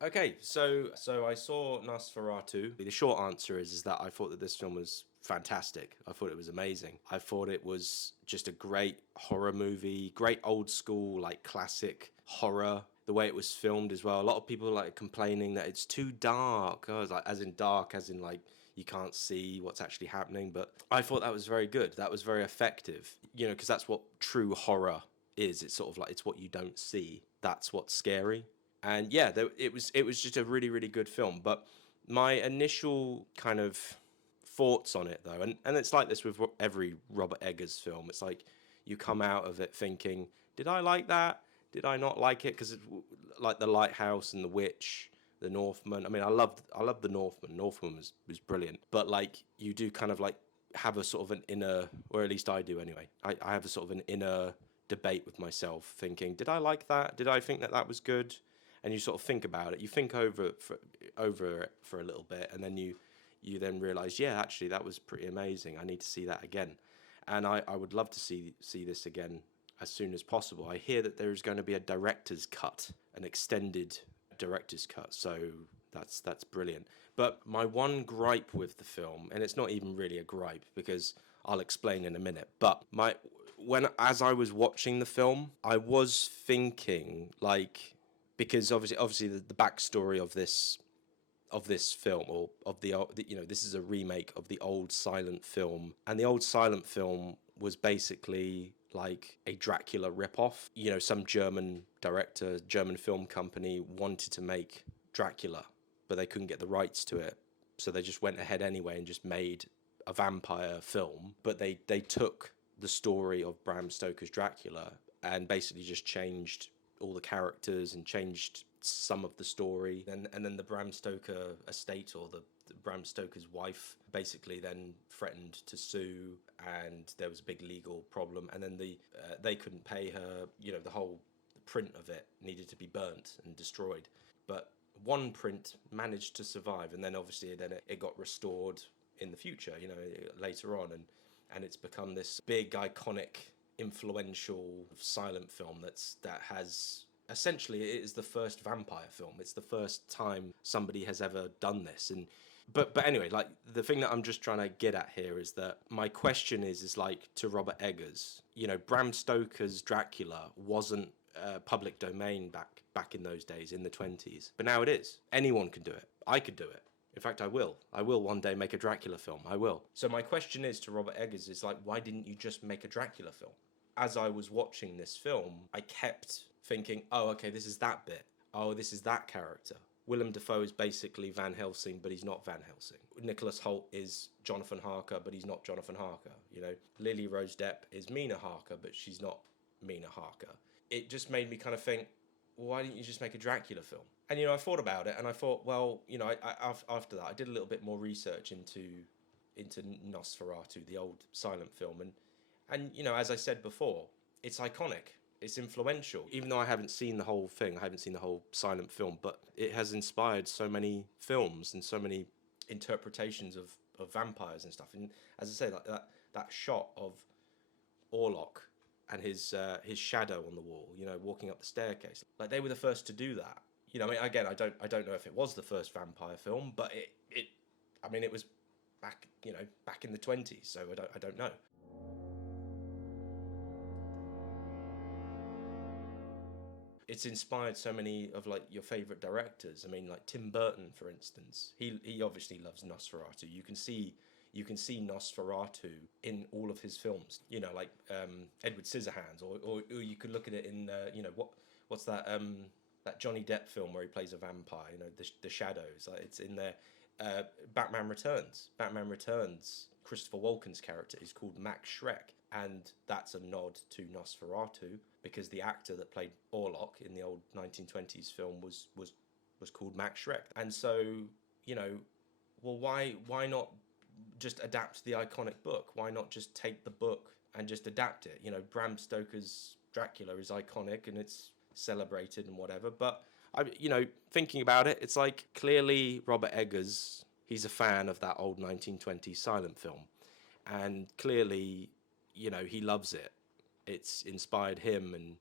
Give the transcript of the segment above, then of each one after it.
Okay, so I saw Nosferatu. The short answer is that I thought that this film was fantastic. I thought it was amazing. I thought it was just a great horror movie, great old school like classic horror. The way it was filmed as well. A lot of people like complaining that it's too dark. I was like, as in dark, as in like you can't see what's actually happening. But I thought that was very good. That was very effective. Because that's what true horror is. It's sort of like it's what you don't see. That's what's scary. And yeah, it was just a really really good film. But my initial kind of thoughts on it though, and it's like this with every Robert Eggers film. It's like you come out of it thinking, did I like that? Did I not like it? Because like the Lighthouse and the Witch, the Northman. I mean, I loved the Northman. Northman was brilliant. But like you do kind of like have a sort of an inner, or at least I do anyway. I have a sort of an inner debate with myself, thinking, did I like that? Did I think that that was good? And you sort of think about it. You think over it for a little bit, and then you then realize, yeah, actually that was pretty amazing. I need to see that again, and I would love to see this again as soon as possible. I hear that there is going to be a director's cut, an extended director's cut, so that's brilliant. But my one gripe with the film, and it's not even really a gripe because I'll explain in a minute, but my when as I was watching the film, I was thinking like, because obviously the backstory of this film, or of this is a remake of the old silent film, and the old silent film was basically like a Dracula ripoff. Some German director, German film company wanted to make Dracula, but they couldn't get the rights to it, so they just went ahead anyway and just made a vampire film. But they took the story of Bram Stoker's Dracula and basically just changed all the characters and changed some of the story. And then the Bram Stoker estate, or the Bram Stoker's wife, basically then threatened to sue, and there was a big legal problem. And then they couldn't pay her. The whole print of it needed to be burnt and destroyed. But one print managed to survive, and then obviously then it got restored in the future. Later on, and it's become this big iconic influential silent film that has essentially, it is the first vampire film. It's the first time somebody has ever done this. And but anyway, like the thing that I'm just trying to get at here is that my question is like, to Robert Eggers, Bram Stoker's Dracula wasn't public domain back in those days, in the 20s, but now it is. Anyone can do it. I could do it. In fact, I will. I will one day make a Dracula film. I will. So my question is to Robert Eggers is like, why didn't you just make a Dracula film? As I was watching this film, I kept thinking, oh, okay, this is that bit. Oh, this is that character. Willem Dafoe is basically Van Helsing, but he's not Van Helsing. Nicholas Hoult is Jonathan Harker, but he's not Jonathan Harker. Lily Rose Depp is Mina Harker, but she's not Mina Harker. It just made me kind of think, well, why didn't you just make a Dracula film? And I thought about it, and I thought, well, after that, I did a little bit more research into Nosferatu, the old silent film, and as I said before, it's iconic. It's influential. Even though I haven't seen the whole thing, I haven't seen the whole silent film, but it has inspired so many films and so many interpretations of vampires and stuff. And as I say, like that shot of Orlok and his shadow on the wall, walking up the staircase. Like, they were the first to do that. I mean, again, I don't know if it was the first vampire film, but I mean, it was back in the 20s, so I don't know. It's inspired so many of like your favorite directors. I mean, like Tim Burton, for instance. He obviously loves Nosferatu. You can see Nosferatu in all of his films. Like Edward Scissorhands, or you could look at it in what's that Johnny Depp film where he plays a vampire. The Shadows. Like, it's in there. Batman Returns. Batman Returns. Christopher Walken's character is called Max Schreck, and that's a nod to Nosferatu because the actor that played Orlok in the old 1920s film was called Max Schreck. And so, well, why not just adapt the iconic book? Why not just take the book and just adapt it? Bram Stoker's Dracula is iconic and it's celebrated and whatever, but thinking about it, it's like, clearly Robert Eggers, he's a fan of that old 1920s silent film, and clearly, he loves it. it's inspired him, and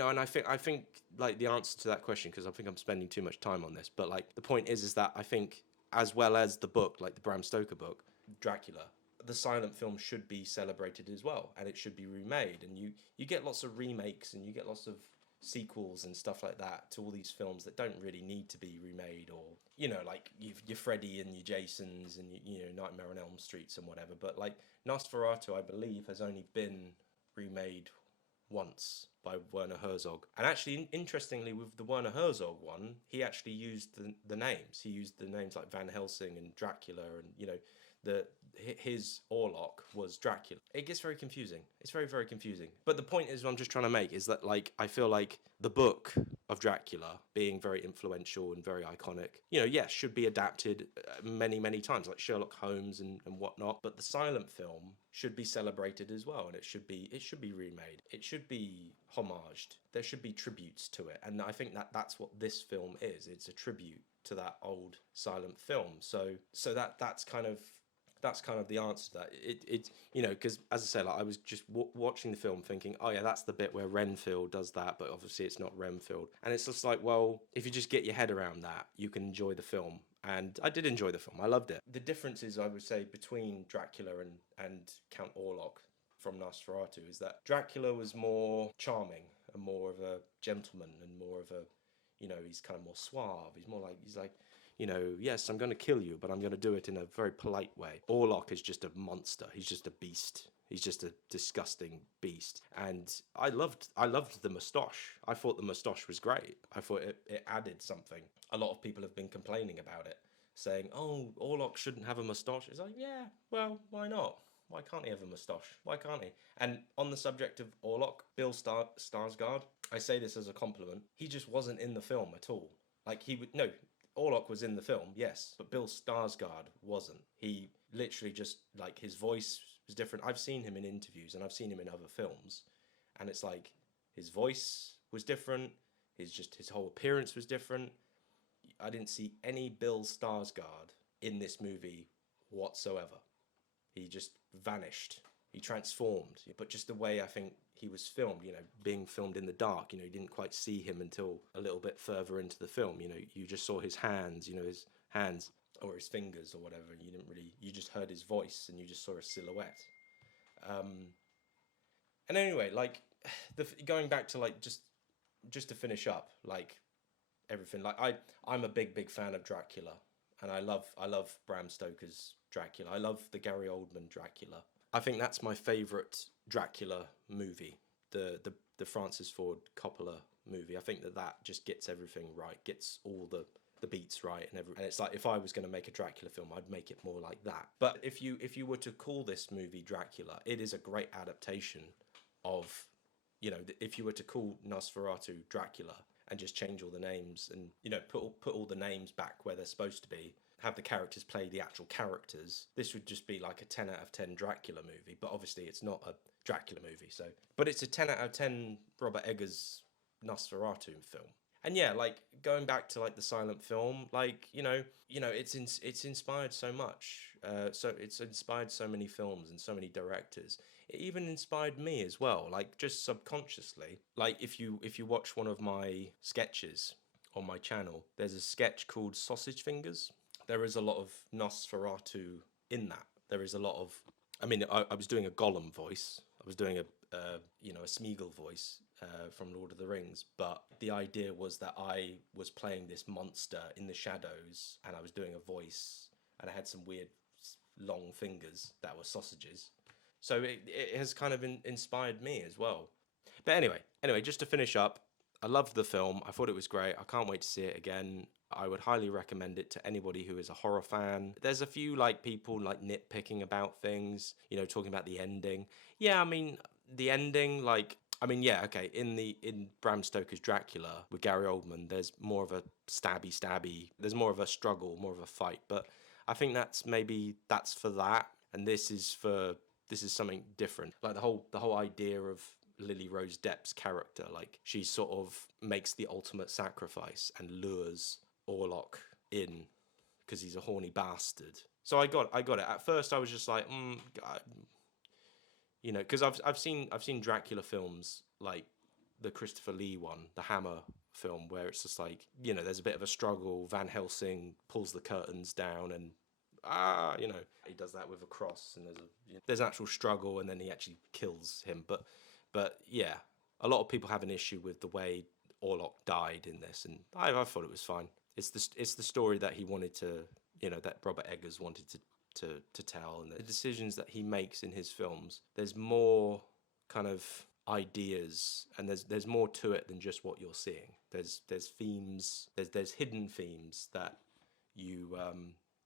and I think like the answer to that question, because I think I'm spending too much time on this, but like the point is that I think, as well as the book, like the Bram Stoker book, Dracula, the silent film should be celebrated as well, and it should be remade. And you get lots of remakes, and you get lots of sequels and stuff like that to all these films that don't really need to be remade, or like your Freddy and your Jasons and Nightmare on Elm Streets and whatever. But like Nosferatu, I believe, has only been remade once by Werner Herzog. And actually, interestingly, with the Werner Herzog one, he actually used the names. He used the names like Van Helsing and Dracula, and his Orlok was Dracula. It gets very confusing. It's very, very confusing. But the point is, what I'm just trying to make is that, like, I feel like the book of Dracula, being very influential and very iconic, yes, should be adapted many, many times, like Sherlock Holmes and whatnot. But the silent film should be celebrated as well, and it should be remade. It should be homaged. There should be tributes to it, and I think that's what this film is. It's a tribute to that old silent film. So that's kind of the answer to that. Because as I say, like, I was just watching the film thinking, oh yeah, that's the bit where Renfield does that, but obviously it's not Renfield. And it's just like, well, if you just get your head around that, you can enjoy the film. And I did enjoy the film. I loved it. The differences, I would say, between Dracula and Count Orlok from Nosferatu is that Dracula was more charming and more of a gentleman, and more of a, he's kind of more suave. He's like, yes, I'm going to kill you, but I'm going to do it in a very polite way. Orlok is just a monster. He's just a beast. He's just a disgusting beast. And I loved the moustache. I thought the moustache was great. I thought it added something. A lot of people have been complaining about it, saying, oh, Orlok shouldn't have a moustache. It's like, yeah, well, why not? Why can't he have a moustache? Why can't he? And on the subject of Orlok, Bill Skarsgård, I say this as a compliment, he just wasn't in the film at all. Like, Orlok was in the film, yes, but Bill Skarsgård wasn't. He literally just, like, his voice was different. I've seen him in interviews, and I've seen him in other films, and it's like his voice was different. His whole appearance was different. I didn't see any Bill Skarsgård in this movie whatsoever. He just vanished. He transformed. But just the way I think he was filmed, being filmed in the dark, you didn't quite see him until a little bit further into the film. You just saw his hands, his hands or his fingers or whatever. You just heard his voice, and you just saw a silhouette. And anyway, like, going back to, like, just to finish up, like, everything, like, I'm a big fan of Dracula, and I love Bram Stoker's Dracula. I love the Gary Oldman Dracula. I think that's my favourite Dracula movie, the Francis Ford Coppola movie. I think that just gets everything right, gets all the beats right, and it's like, if I was going to make a Dracula film, I'd make it more like that. But if you were to call this movie Dracula, it is a great adaptation of, if you were to call Nosferatu Dracula and just change all the names, and put all the names back where they're supposed to be, have the characters play the actual characters, this would just be like a 10 out of 10 Dracula movie. But obviously it's not a Dracula movie, but it's a 10 out of 10 Robert Eggers Nosferatu film. And yeah, like, going back to, like, the silent film, like, it's inspired so much. So it's inspired so many films and so many directors. It even inspired me as well, like, just subconsciously. Like, if you watch one of my sketches on my channel, there's a sketch called Sausage Fingers. There is a lot of Nosferatu in that. There is a lot of, I was doing a Gollum voice. I was doing a Smeagol voice from Lord of the Rings, but the idea was that I was playing this monster in the shadows, and I was doing a voice, and I had some weird long fingers that were sausages. So it has kind of inspired me as well. But anyway, just to finish up, I loved the film. I thought it was great. I can't wait to see it again. I would highly recommend it to anybody who is a horror fan. There's a few, like, people, like, nitpicking about things, talking about the ending. Yeah, the ending, like, yeah, okay, in Bram Stoker's Dracula with Gary Oldman, there's more of a stabby, there's more of a struggle, more of a fight, but I think that's for that, and this is something different. Like, the whole idea of Lily Rose Depp's character, like, she sort of makes the ultimate sacrifice and lures Orlok in because he's a horny bastard. So I got it. At first I was just like, You know, because I've seen Dracula films like the Christopher Lee one, the Hammer film, where it's just like, you know, there's a bit of a struggle. Van Helsing pulls the curtains down and you know, he does that with a cross, and there's an actual struggle, and then he actually kills him. But yeah, a lot of people have an issue with the way Orlok died in this, and I thought it was fine. It's the story that he wanted to, you know, that Robert Eggers wanted to tell, and the decisions that he makes in his films. There's more kind of ideas, and there's more to it than just what you're seeing. There's themes, there's hidden themes that you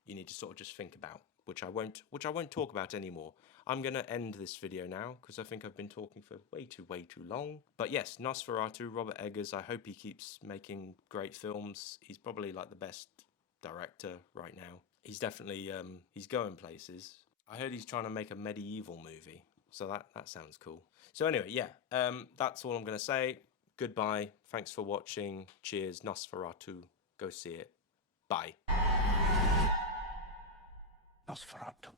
need to sort of just think about, which I won't talk about anymore. I'm gonna end this video now because I think I've been talking for way too long. But yes, Nosferatu, Robert Eggers. I hope he keeps making great films. He's probably like the best director right now. He's definitely he's going places. I heard he's trying to make a medieval movie, so that sounds cool. So anyway, yeah, that's all I'm gonna say. Goodbye. Thanks for watching. Cheers. Nosferatu. Go see it. Bye. Nosferatu.